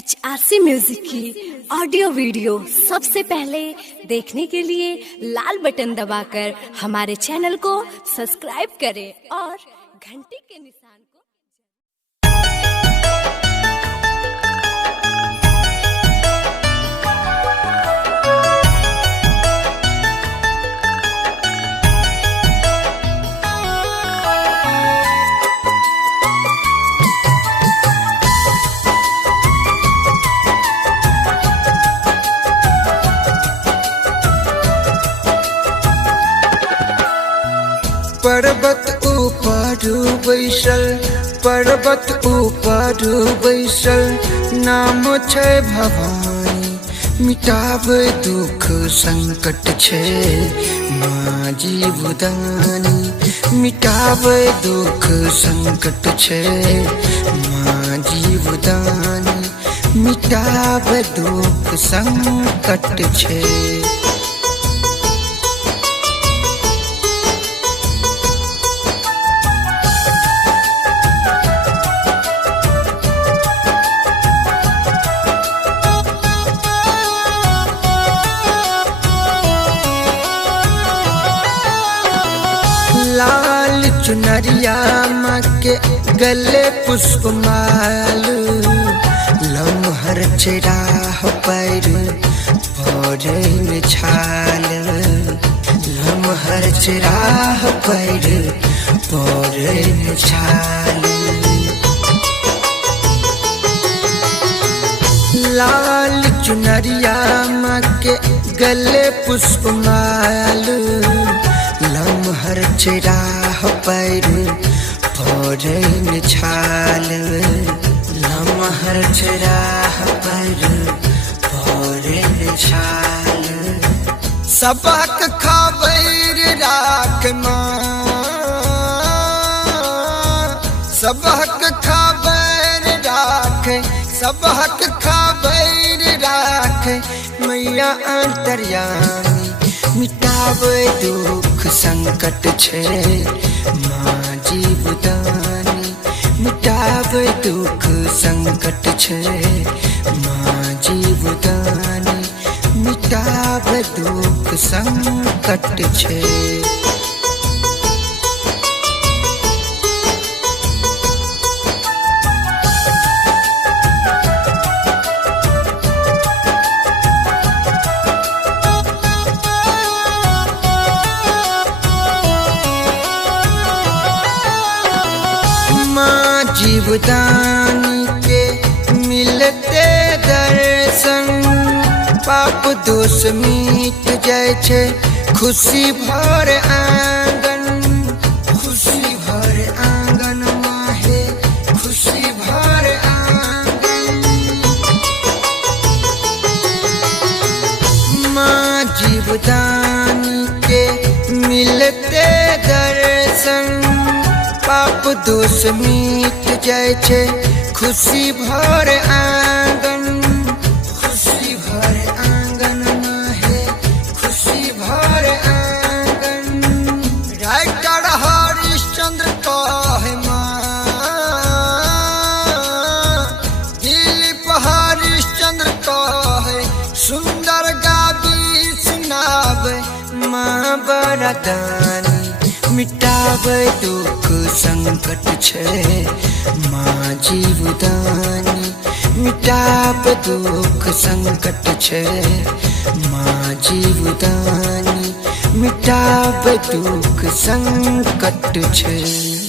HRC music की audio video सबसे पहले देखने के लिए लाल बटन दबाकर हमारे चैनल को सब्सक्राइब करें और घंटी के निशान को पर्वत ऊपर बैसल पर्वत ऊपर बैसल नाम छै भवानी मिटाबै दुख संकट छै माँ जीवदानी मिटाबै दुख संकट छै माँ जीवदानी मिटाबै दुख संकट छै। लाल चुनरिया माँ के गले पुष्प माल लम्हर चिराह पैर पौड़े छाल लम्हर चिराह पैर पौड़े छाल। लाल चुनरिया माँ के गले पुष्प माल लम्हर चिराह पैर पौड़े छाल लम्हर चिराह पैर पौड़े छाल। सबक खबर राख माँ सबक खबर राख सबक खबर राख मैया अंतर्यामी मिटाबै दुख संकट छै माँ जीवदानी मिटाबै दुख संकट छै माँ जीवदानी मिटाबै दुख संकट छै। जीवदानी के मिलते दर्शन पाप दोष मिट जाय छै खुशी भर आंगन खुशी भर आंगन माहे खुशी भर आंगन। माँ जीवदानी के मिलते दर्शन पाप दोष मिट जाय छै खुशी भर आंगन खुशी भर आंगन माहे खुशी भर आंगन। राइटर हरिश्चंद्र कहे माँ दिलीप हरिश्चंद्र कहे सुंदर गाबी सुनाबै माँ बरदानी मिटाबै दुख संकट छै माँ जीवदानी मिटाबै दुख संकट छै माँ जीवदानी मिटाबै दुख संकट छै।